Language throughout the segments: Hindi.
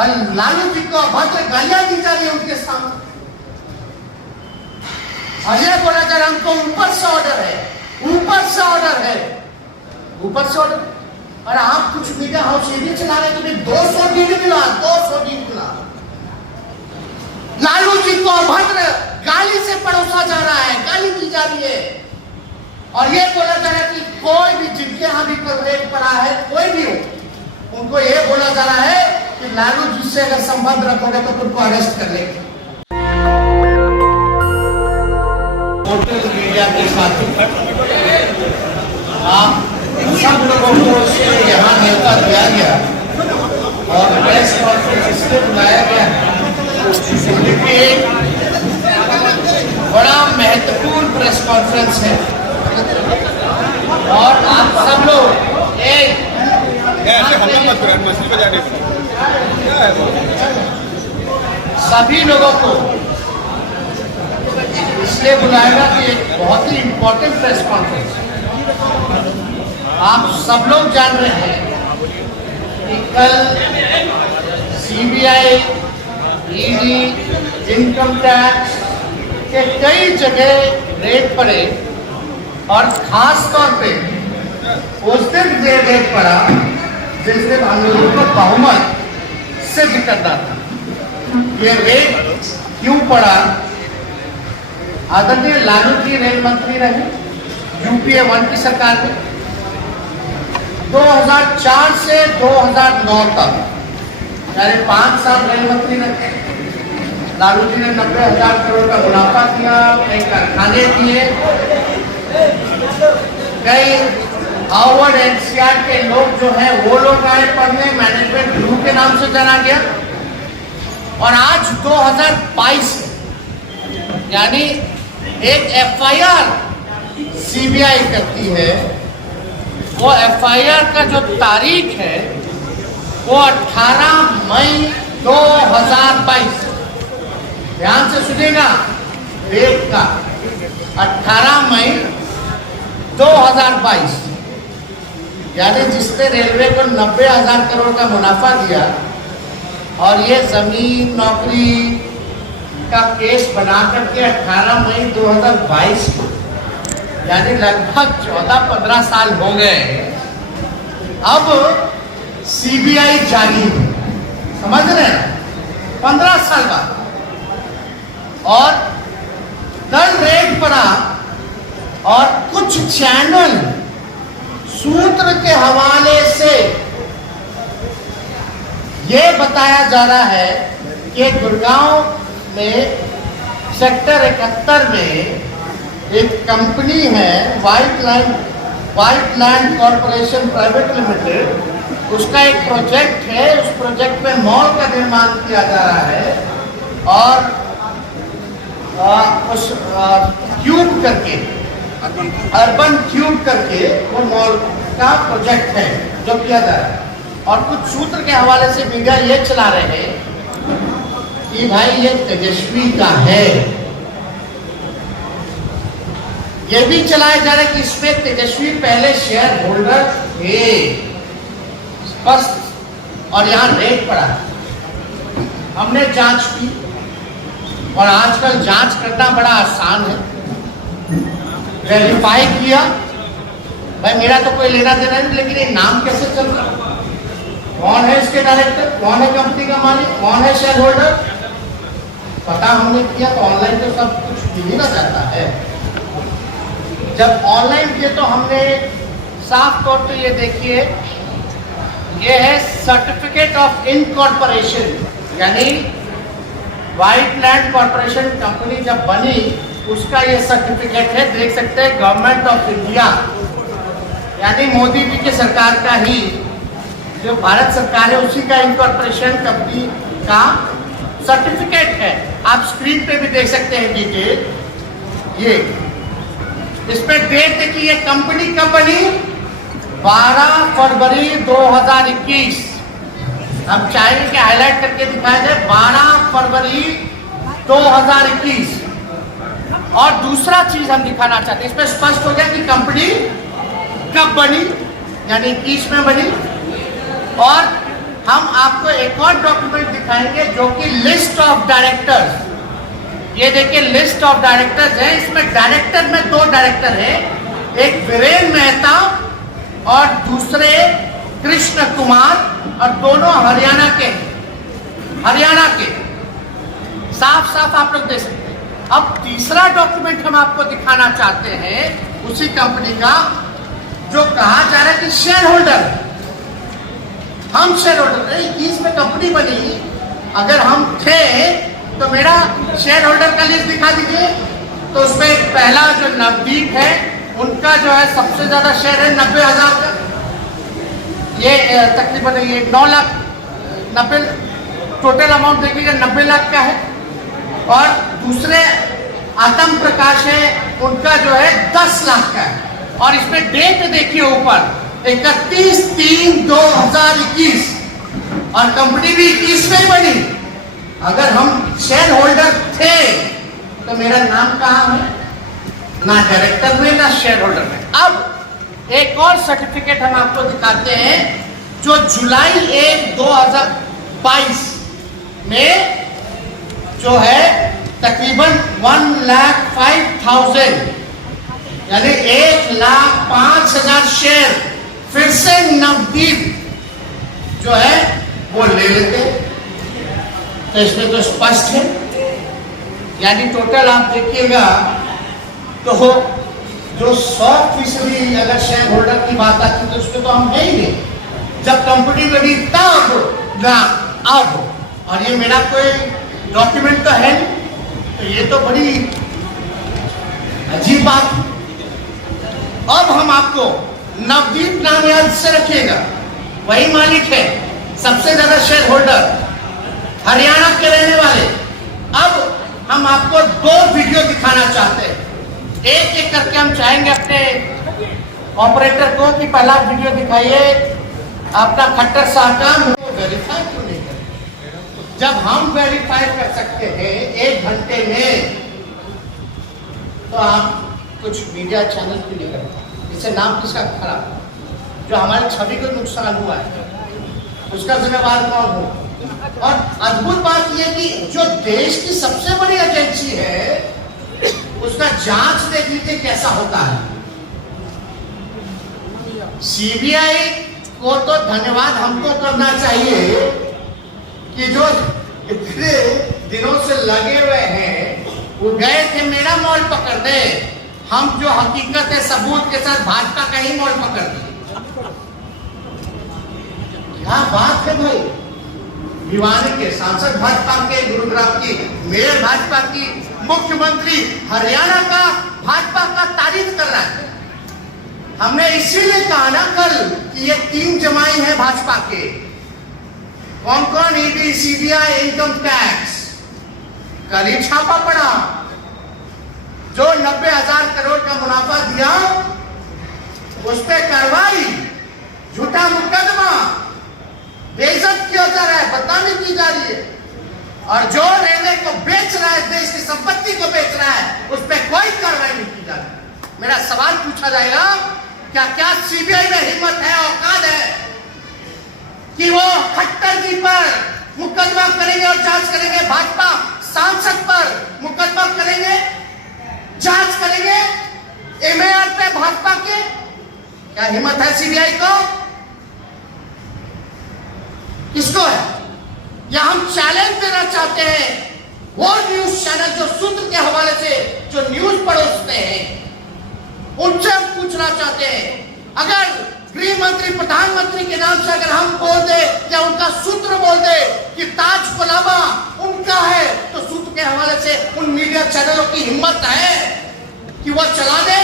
लालू जी को अभद्र गालियां दी जा रही है उनके सामने। अजय बोला जा रहा हमको ऊपर से ऑर्डर है, ऊपर से ऑर्डर है, ऊपर से ऑर्डर। और आप कुछ मीडिया हाउस ये भी चला रहे कि 200 डील मिला, 200 डील मिला। लालू जी को अभद्र गाली से परोसा जा रहा है, गाली दी जा रही है। और ये बोला जा रहा है कि कोई भी जिनके यहां भी रेप पड़ा है, कोई भी हो, उनको ये बोला जा रहा है कि लालू जी से अगर संबंध रखोगे तो तुमको अरेस्ट कर लेंगे। मीडिया के साथ आप सब लोगों को यहाँ न्योता दिया गया और प्रेस कॉन्फ्रेंस इसलिए बुलाया गया क्योंकि बड़ा महत्वपूर्ण प्रेस कॉन्फ्रेंस है और आप सब लोग एक सभी लोगों को इसलिए बुलाएगा कि एक बहुत ही इंपॉर्टेंट प्रेस कॉन्फ्रेंस। आप सब लोग जान रहे हैं कि कल सीबीआई, ईडी, इनकम टैक्स के कई जगह रेड पड़े और खास तौर पे उस दिन रेड पड़ा जिस दिन हम लोगों को बहुमत सिद्ध करना था। ये रेड क्यों पड़ा? आदरणीय लालू जी रेल मंत्री रहे यूपीए 1 की सरकार में 2004 से 2009 तक, यानी 5 साल रेल मंत्री रहे। लालू जी ने 90,000 करोड़ का मुनाफा किया, कई कारखाने दिए, कई हार्वर्ड एनसीआर के लोग जो हैं वो लोग आए पढ़ने, मैनेजमेंट ग्रुप के नाम से जाना गया। और आज 2022 यानी एक एफआईआर सीबीआई करती है, वो एफआईआर का जो तारीख है वो 18 मई 2022, ध्यान से सुनिएगा डेट का, 18 मई 2022, यानी जिसने रेलवे को 90,000 करोड़ का मुनाफा दिया और ये जमीन नौकरी का केस बना करके 18 मई 2022 को, यानी लगभग 14-15 साल हो गए। अब सीबीआई जागी, समझ रहे हैं, 15 साल बाद। और कल रेड पड़ा और कुछ चैनल सूत्र के हवाले से ये बताया जा रहा है कि गुड़गांव में सेक्टर 71 में एक कंपनी है white land corporation private limited, उसका एक प्रोजेक्ट है। उस प्रोजेक्ट में मॉल का निर्माण किया जा रहा है और उस क्यूब करके, अर्बन क्यूब करके वो मॉल का प्रोजेक्ट है जो किया जा रहा है। और कुछ सूत्र के हवाले से मीडिया ये चला रहे हैं कि भाई ये तेजस्वी का है। ये भी चलाया जा रहा है कि इसमें तेजस्वी पहले शेयर होल्डर थे, स्पष्ट। और यहां रेड पड़ा। हमने जांच की और आजकल जांच करना बड़ा आसान है। वेरीफाई किया, भाई मेरा तो कोई लेना देना नहीं, लेकिन ये नाम कैसे चल रहा है, कौन है इसके डायरेक्टर, कौन है कंपनी का मालिक, कौन है शेयर होल्डर, पता हमने किया। तो ऑनलाइन तो सब कुछ मिल ही ना जाता है। जब ऑनलाइन किए तो हमने साफ तौर पे ये देखिए, ये है सर्टिफिकेट ऑफ इनकॉर्पोरेशन, यानी व्हाइट लैंड कॉर्पोरेशन कंपनी जब बनी उसका ये सर्टिफिकेट है, देख सकते हैं, गवर्नमेंट ऑफ इंडिया, यानी मोदी जी की सरकार का ही, जो भारत सरकार है उसी का इनकॉर्पोरेशन कंपनी का सर्टिफिकेट है। आप स्क्रीन पे भी देख सकते हैं डिटेल। ये इस पे डेट देखिए, ये कंपनी कब बनी, 12 फरवरी 2021। हम चाहेंगे कि हाईलाइट करके दिखाया जाए 12 फरवरी 2021। और दूसरा चीज हम दिखाना चाहते हैं, इस पे स्पष्ट हो गया कि कंपनी कब बनी, यानी 21 में बनी। और हम आपको एक और डॉक्यूमेंट दिखाएंगे जो कि लिस्ट ऑफ डायरेक्टर्स, ये देखिए लिस्ट ऑफ डायरेक्टर्स है। इसमें डायरेक्टर में 2 डायरेक्टर है, एक वीरेन मेहता और दूसरे कृष्ण कुमार, और दोनों हरियाणा के साफ साफ आप लोग देख सकते हैं। अब तीसरा डॉक्यूमेंट हम आपको दिखाना चाहते हैं उसी कंपनी का, जो कहा जा रहा है कि शेयर होल्डर, हम शेयर होल्डर 21 में कंपनी बनी, अगर हम थे तो मेरा शेयर होल्डर का लिस्ट दिखा दीजिए। तो उसमें पहला जो नवदीप है, उनका जो है सबसे ज्यादा शेयर है 90,000 का, ये तकरीबन ये 9 लाख 90 टोटल अमाउंट देखिएगा 90 लाख का है। और दूसरे आतम प्रकाश है, उनका जो है 10 लाख का है। और इसमें डेट देखिए ऊपर 31/3/2021, और कंपनी भी 21 में बनी। अगर हम शेयर होल्डर थे तो मेरा नाम कहाँ है? ना डायरेक्टर में ना शेयर होल्डर में। अब एक और सर्टिफिकेट हम आपको दिखाते हैं जो जुलाई 1, 2022 में जो है तकरीबन 1,05,000 यानी 1,05,000 शेयर फिर से नवदीप जो है वो ले लेते। तो इसमें तो स्पष्ट है, यानी टोटल आप देखिएगा तो जो 100% अगर शेयर होल्डर की बात आती तो उसमें तो हम है ही नहीं। जब कंपनी बनी तब ना अब, और ये मेरा कोई डॉक्यूमेंट तो है नहीं, तो ये तो बड़ी अजीब बात। अब हम आपको नवदीप नाम याद से रखिएगा, वही मालिक है, सबसे ज्यादा शेयर होल्डर, हरियाणा के रहने वाले। अब हम आपको 2 वीडियो दिखाना चाहते हैं, एक एक करके हम चाहेंगे अपने ऑपरेटर को कि पहला वीडियो दिखाइए अपना खट्टर साहब का। वेरीफाई क्यों नहीं करते? जब हम वेरीफाई कर सकते हैं 1 घंटे में, तो आप कुछ मीडिया चैनल क्यों नहीं करते? इससे नाम किसका खराब? जो हमारी छवि को नुकसान हुआ है उसका जिम्मेवार कौन हो? और अद्भुत बात यह कि जो देश की सबसे बड़ी एजेंसी है उसका जांच देख लीजिए कैसा होता है। सीबीआई को तो धन्यवाद हमको करना चाहिए कि जो इतने दिनों से लगे हुए हैं, वो गए थे मेरा मॉल पकड़ दे, हम जो हकीकत है सबूत के साथ भाजपा का ही मॉल पकड़ दे। क्या बात है भाई, भिवानी के सांसद भाजपा के, गुरुग्राम की मेयर भाजपा की, मुख्यमंत्री हरियाणा का भाजपा का तारीफ कर रहा है। हमने इसीलिए कहा ना कल कि ये 3 जमाई है भाजपा के। कौन कौन? ED, CBI, income tax. कल ही छापा पड़ा, जो 90,000 करोड़ का मुनाफा दिया उस पर कार्रवाई, झूठा मुकदमा, बेइज्जत किया जा रहा है, बदनामी की जा रही है। और जो रेलवे को बेच रहा है, देश की संपत्ति को बेच रहा है, उस पर कोई कार्रवाई नहीं की जा रही। मेरा सवाल पूछा जाएगा, क्या सीबीआई में हिम्मत है, औकात है कि वो खट्टर जी पर मुकदमा करेंगे और जांच करेंगे, भाजपा सांसद पर मुकदमा करेंगे, जांच करेंगे, एमएआर पे भाजपा के? क्या हिम्मत है सीबीआई को? किसको है? या हम चैलेंज देना चाहते हैं वो न्यूज चैनल जो सूत्र के हवाले से जो न्यूज परोसते हैं, उनसे हम पूछना चाहते हैं, अगर गृह मंत्री प्रधानमंत्री के नाम से अगर हम बोल दे या उनका सूत्र बोल दे कि ताज कोलाबा उनका है, तो सूत्र के हवाले से उन मीडिया चैनलों की हिम्मत है कि वह चला दे?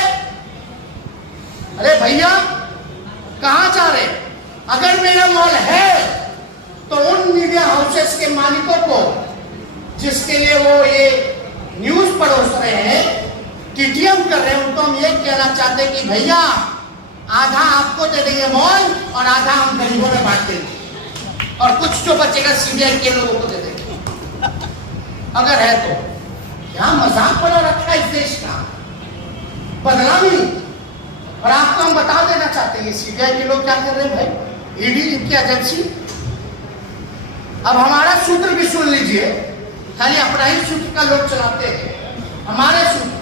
अरे भैया कहां जा रहे? अगर मेरा मॉल है तो उन मीडिया हाउसेस के मालिकों को जिसके लिए वो ये न्यूज परोस रहे हैं, टीटीएम कर रहे हैं, उनको हम ये कहना चाहते हैं कि भैया आधा आपको दे देंगे मॉल और आधा हम गरीबों में बांट देंगे, और कुछ जो बचेगा सीबीआई के लोगों को दे देंगे। अगर है तो क्या मजाक बना रखा है इस देश का, बदनामी। और आपको हम बता देना चाहते हैं सीबीआई के लोग क्या कर रहे हैं भाई, ईडी इनकी एजेंसी अब हमारा सूत्र भी सुन लीजिए, खाली अपना ही सूत्र का लोग चलाते हैं। हमारे सूत्र,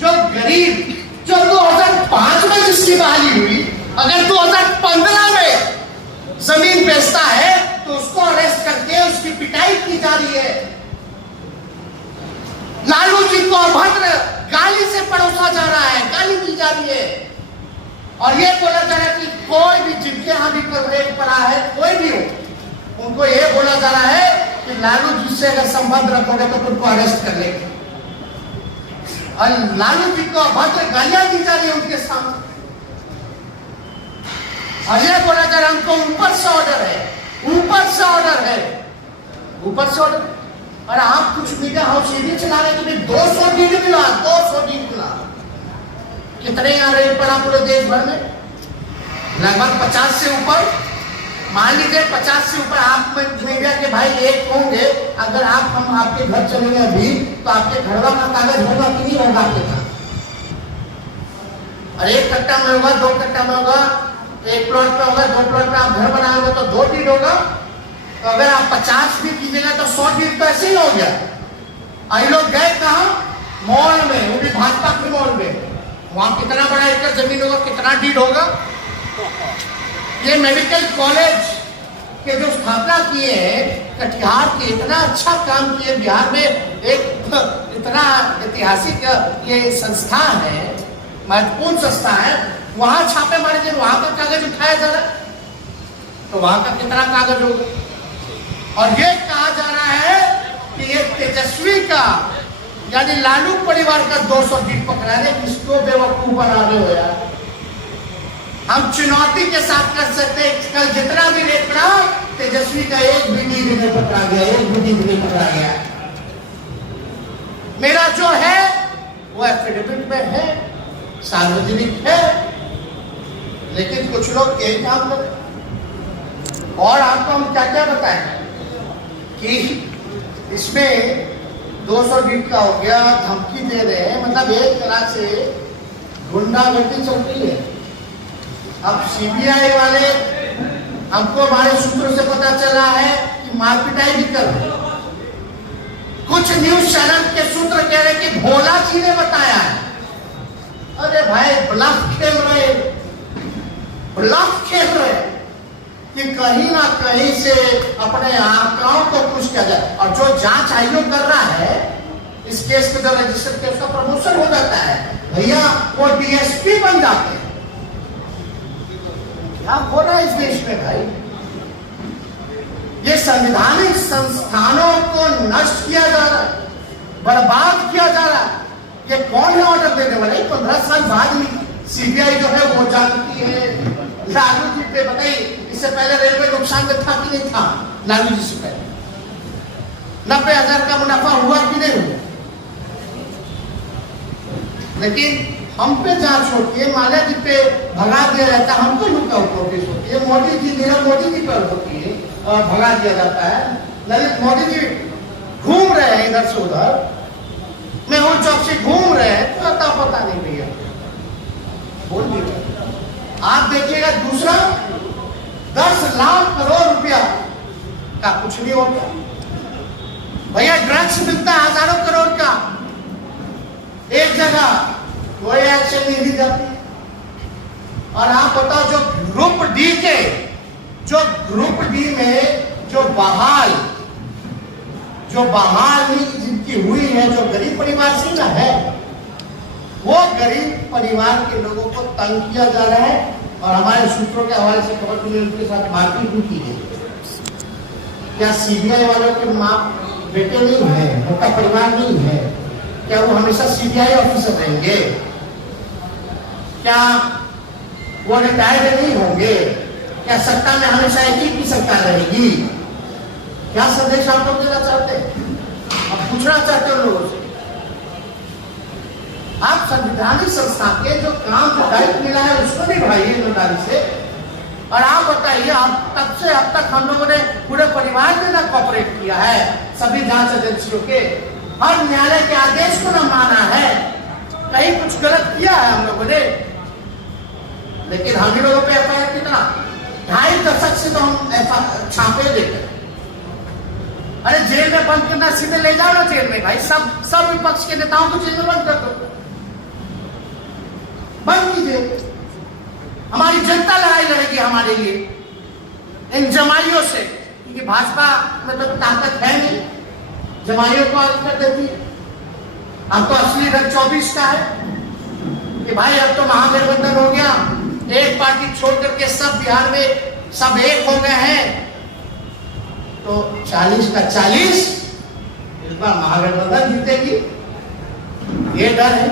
जो गरीब जो 2005 में जिसकी बहाली हुई, अगर 2015 में जमीन बेचता है तो उसको अरेस्ट करके उसकी पिटाई की जा रही है। लालू जी को अभद्र गाली से परोसा जा रहा है, गाली दी जा रही है, और ये बोला जा रहा है कि कोई भी जिनके यहां भी रेट पड़ा है, कोई भी हो, उनको ये बोला जा रहा है कि लालू जी से अगर संबंध रखोगे तो तुमको अरेस्ट कर लेंगे। और लालू जी को अभद्र गालियां दी जा रही है उनके सामने, और ये बोला जा रहा है उनको ऊपर से ऑर्डर है, ऊपर से ऑर्डर है, ऊपर से ऑर्डर। और आप कुछ मीडिया हाउस ये भी चला रहे हैं कि 200 डील मिला, 200 डील मिला। कितने यहाँ रेट पड़ा पूरे देश भर में? लगभग 50 से ऊपर। मान लीजिए 50 से ऊपर। आप मीडिया के भाई एक होंगे, अगर हम आपके घर चलेंगे अभी तो आपके घरवा का कागज होगा कि नहीं होगा आपके घर? और एक कट्टा में होगा, 2 कट्टा में होगा, 1 प्लॉट पे होगा, 2 प्लॉट पे आप घर बनाओगे तो 2 डील होगा। तो अगर आप 50 भी कीजिएगा तो 100 डील तो ऐसे ही हो गया। आई लोग गए कहा? मॉल में, वो भी भाजपा के मॉल में। वहां कितना बड़ा एकड़ जमीन होगा, कितना डील होगा? ये मेडिकल कॉलेज के जो स्थापना किए हैं कटिहार के, इतना अच्छा काम किए बिहार में, एक इतना ऐतिहासिक ये संस्था है, महत्वपूर्ण संस्था है, वहां छापे मारे थे, वहां का कागज उठाया जा रहा है, तो वहां का कितना कागज होगा? और ये कहा जा रहा है कि ये तेजस्वी का यानी लालू परिवार का 200 डील पकड़ा है। किसको बेवकूफ बना रहे हो यार? हम चुनौती के साथ कर सकते हैं, कल जितना भी रेट पड़ा, तेजस्वी का एक भी डील नहीं पकड़ा गया, एक भी डील नहीं पकड़ा गया। मेरा जो है वो एफिडेविट में है, सार्वजनिक है, लेकिन कुछ लोग यही काम कर रहे। और आपको हम क्या क्या बताएं कि इसमें 200 डील का हो गया, धमकी दे रहे हैं, मतलब एक तरह से गुंडागर्दी चल रही है। अब सीबीआई वाले, हमको हमारे सूत्रों से पता चला है कि मारपिटाई भी कर रहे। कुछ न्यूज चैनल के सूत्र कह रहे कि भोला जी ने बताया है। अरे भाई, ब्लफ खेल रहे, ब्लफ खेल रहे कि कहीं ना कहीं से अपने आंकड़ों को पुश किया जाए। और जो जांच आयोग कर रहा है इस केस को, जो रजिस्टर केस का प्रमोशन हो जाता है, भैया वो डीएसपी बन जाते हैं। क्या हो रहा है इस देश में भाई? ये संवैधानिक संस्थानों को नष्ट किया जा रहा है, बर्बाद किया जा रहा है। ये कौन है ऑर्डर देने वाला? 15 साल बाद सीबीआई जो है वो जानती है लालू जी पे। बताइए, इससे पहले रेलवे नुकसान में था कि नहीं था? लालू जी से पहले 90,000 का मुनाफा हुआ कि नहीं हुआ? लेकिन हम पे जांच होती है, माल्या जी पे भगा दिया जाता है, हमको लुकआउट नोटिस होती है, मोदी जी, नीरव मोदी जी पर होती है और भगा दिया जाता है। ललित मोदी जी घूम रहे हैं इधर से उधर, मेहुल चौक से घूम रहे हैं, तो पता नहीं भैया, बोल दिया। आप देखिएगा दूसरा 10 लाख करोड़ रुपया का कुछ नहीं होता भैया। ड्रग्स मिलता है हजारों करोड़ का एक जगह, कोई एक्शन नहीं ली जाती। और आप बताओ, जो ग्रुप डी के, जो ग्रुप डी में जो बहाली जिनकी हुई है, जो गरीब परिवार से ना है, वो गरीब परिवार के लोगों को तंग किया जा रहा है। और हमारे सूत्रों के हवाले से खबर मिली, उनके साथ मारपीट भी की गई। क्या सीबीआई वालों के माँ बेटे नहीं है, उनका परिवार नहीं है? क्या वो हमेशा सीबीआई ऑफिसर रहेंगे? क्या वो रिटायर्ड नहीं होंगे? क्या सत्ता में हमेशा एक ही की सरकार रहेगी? क्या संदेश आप लोग देना चाहते हैं? अब पूछना चाहते हो लोगों से, आप संविधानिक संस्था के जो काम जो दायित्व मिला है उसको भी बढ़ाइए ईमानदारी से। और आप बताइए, आप तब से अब तक हम लोगों ने पूरे परिवार ने ना कॉपरेट किया है, सभी जांच एजेंसियों के, हर न्यायालय के आदेश को न माना है, कहीं कुछ गलत किया है हम लोगों ने। लेकिन हम लोगों पे एफआईआर कितना, 2.5 दशक से तो हम छापे देते, अरे जेल में बंद करना, सीधे ले जाओ ना जेल में भाई, सब विपक्ष के नेताओं को जेल में बंद कर दो, बंद कीजिए। हमारी जनता लड़ाई लड़ेगी हमारे लिए इन जमाइयों से, क्योंकि भाजपा में तो ताकत है नहीं, जमाइयों को अलग कर देती है। अब तो असली रंग 24 का है कि भाई अब तो महागठबंधन हो गया, एक पार्टी छोड़ करके सब बिहार में सब एक हो गए हैं, तो 40 का 40 इस बार महागठबंधन जीतेगी, ये डर है।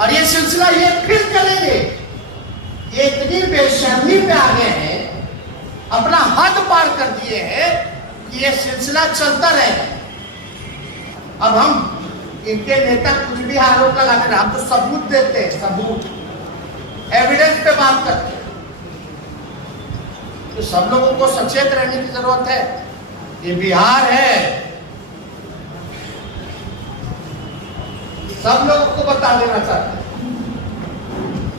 और ये सिलसिला ये फिर चलेंगे, ये इतनी बेशर्मी पे आ गए हैं, अपना हद पार कर दिए हैं कि ये सिलसिला चलता रहेगा। अब हम इनके नेता कुछ भी आरोप लगाते रहे, हम तो सबूत देते हैं, सबूत एविडेंस पे बात करते हैं। तो सब लोगों को सचेत रहने की जरूरत है। ये बिहार है, सब लोगों को बता देना चाहते हैं,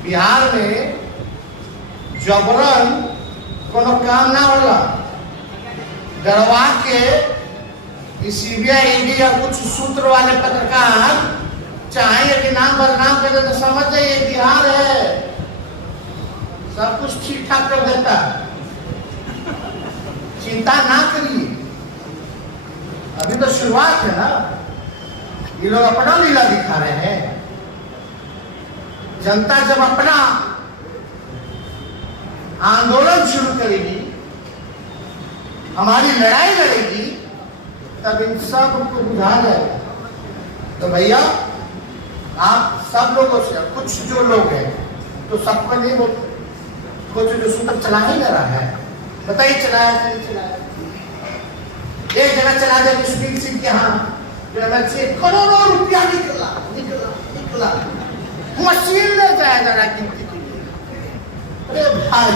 बिहार में जबरन कोनो काम ना होला, डरवा के सीबीआई ईडी और कुछ सूत्र वाले पत्रकार चाहे यदि नाम बदनाम कर दे तो समझ जाइए बिहार है, सब कुछ ठीक ठाक कर देता, चिंता ना करिए, अभी तो शुरुआत है ना। ये लोग अपना लीला दिखा रहे हैं। जनता जब अपना आंदोलन शुरू करेगी, हमारी लड़ाई लड़ेगी, तब इन सब को बुझा जाएगा। तो भैया आप सब लोगों से, कुछ जो लोग हैं तो सबको नहीं बोलते, कुछ जो सूत्र चला ही नहीं रहा है, बताइए चलाया कि नहीं चलाया। एक जगह चला दे कश्मीर सिंह के यहाँ जो से करोड़ों रुपया निकला निकला निकला, मशीन ले जाया जा रहा गिनती के लिए। अरे भाई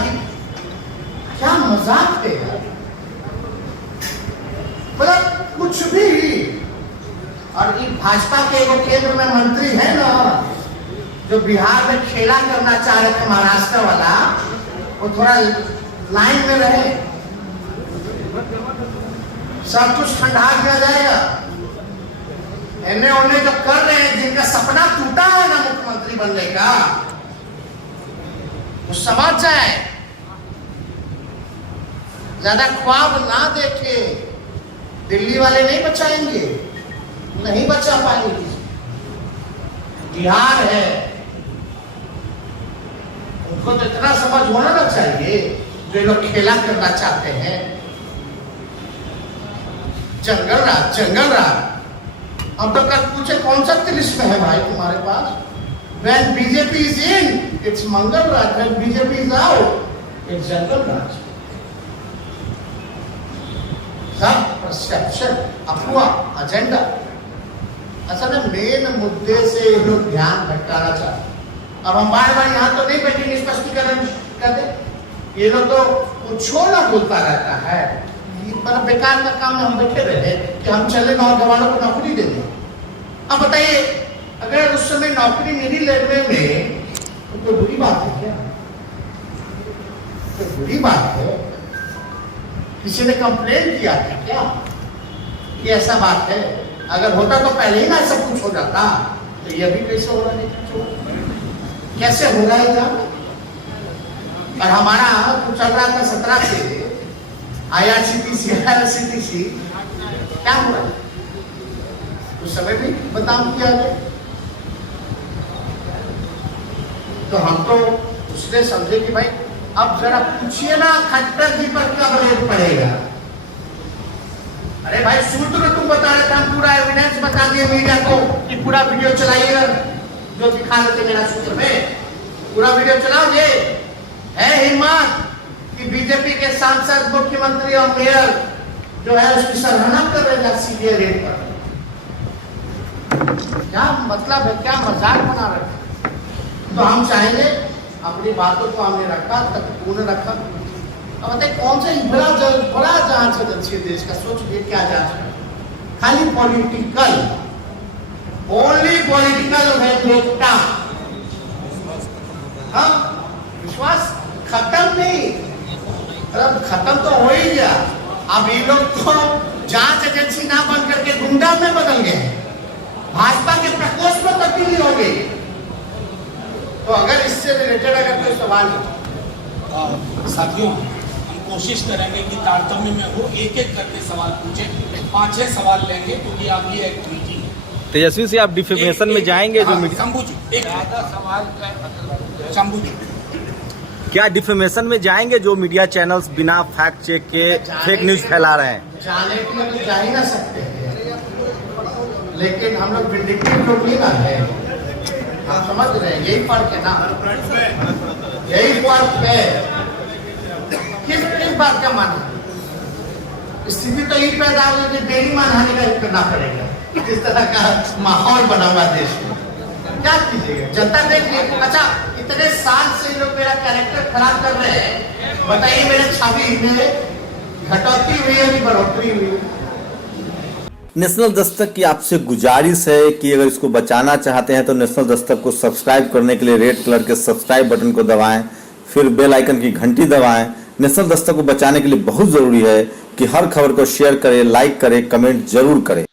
क्या मजाक है यार, मतलब कुछ भी। और ये भाजपा के एक केंद्र में मंत्री है ना जो बिहार में खेला करना चाह रहे थे, महाराष्ट्र वाला, वो थोड़ा लाइन में रहे, सब कुछ ठंडा किया जाएगा। एने ओने जो कर रहे हैं, जिनका सपना टूटा है ना मुख्यमंत्री बनने का, वो समझ जाए, ज्यादा ख्वाब ना देखे। दिल्ली वाले नहीं बचाएंगे, नहीं बचा पाएंगे, बिहार है, उनको तो इतना समझ होना ना चाहिए जो लोग खेला करना चाहते हैं। जंगल राज, जंगल राज। अब तो कल पूछे कौन सा तिलिस्म है भाई तुम्हारे पास? When BJP is in, it's Mangal Raj, when BJP is out, it's जंगल राज। सब परसेप्शन, अफवाह, एजेंडा। असल में मेन मुद्दे से ये लोग ध्यान भटकाना चाहते हैं। अब हम बार बार यहाँ तो नहीं बैठेंगे स्पष्टीकरण करते, ये लोग तो कुछ ना बोलता रहता है, मतलब बेकार का काम में हम बैठे रहे कि हम चले नौजवानों को नौकरी दे दें। अब बताइए अगर उस समय नौकरी नहीं लेने में तो कोई बुरी बात है क्या? कोई बुरी बात है? किसी ने कंप्लेन किया था क्या कि ऐसा बात है? अगर होता तो पहले ही ना सब कुछ हो जाता, तो ये भी कैसे होगा? नहीं कैसे होगा ये? और हमारा तो चल रहा था 17 से IRCTC क्या हुआ उस समय भी बदनाम किया गया। तो हम तो उसने समझे कि भाई अब जरा पूछिए ना खट्टर जी पर कब रेट पड़ेगा। अरे भाई सूत्र तुम बता रहे थे, हम पूरा एविडेंस बता दिए मीडिया को कि पूरा वीडियो चलाइएगा, जो दिखा रहे थे मेरा सूत्र में पूरा वीडियो चलाओगे। है हिम्मत कि बीजेपी के सांसद, मुख्यमंत्री और मेयर जो है उसकी सराहना कर रहे हैं सीधे रेट पर? क्या मतलब है? क्या मजाक बना रहे हैं? तो हम चाहेंगे अपनी बातों को हमने रखा, तर्कपूर्ण रखा। अब बताइए कौन सा बड़ा जांच एजेंसी देश का, सोचिए क्या जांच है? खाली पॉलिटिकल, ओनली पॉलिटिकल वेंडेटा। हाँ, विश्वास खत्म नहीं, मतलब खत्म तो हो ही गया। अब ये लोग तो जांच एजेंसी ना बन करके गुंडा में बदल गए हैं, भाजपा के प्रकोष्ठ में तब्दीली हो गई। तो अगर इससे रिलेटेड अगर कोई सवाल हो, साथियों हम कोशिश करेंगे कि तारतम्य में हो, एक एक करके सवाल पूछे, 5-6 सवाल लेंगे क्योंकि आप ये एक मीटिंग। तेजस्वी से आप डिफेमेशन में जाएंगे जो शंभू जी एक सवाल, शंभू जी क्या डिफेमेशन में जाएंगे जो मीडिया चैनल्स बिना फैक्ट चेक के फेक न्यूज फैला रहे हैं? जाने के लिए तो जा ही ना सकते हैं, लेकिन हम लोग विंडिकेटिव लोग नहीं ना है, आप समझ रहे हैं, यही फर्क है ना, यही फर्क है। किस बात का माना स्थिति तो यही पैदा हो गई कि डेली मानहानि का करना पड़ेगा, जिस तरह का माहौल बना हुआ देश में, क्या कीजिएगा, जनता देखिए। अच्छा, इतने साल से लोग मेरा कैरेक्टर खराब कर रहे हैं, बताइए मेरे छवि में घटौती हुई है कि बढ़ोतरी हुई है? नेशनल दस्तक की आपसे गुजारिश है कि अगर इसको बचाना चाहते हैं तो नेशनल दस्तक को सब्सक्राइब करने के लिए रेड कलर के सब्सक्राइब बटन को दबाएं, फिर बेल आइकन की घंटी दबाएं। नेशनल दस्तक को बचाने के लिए बहुत जरूरी है कि हर खबर को शेयर करें, लाइक करें, कमेंट जरूर करें।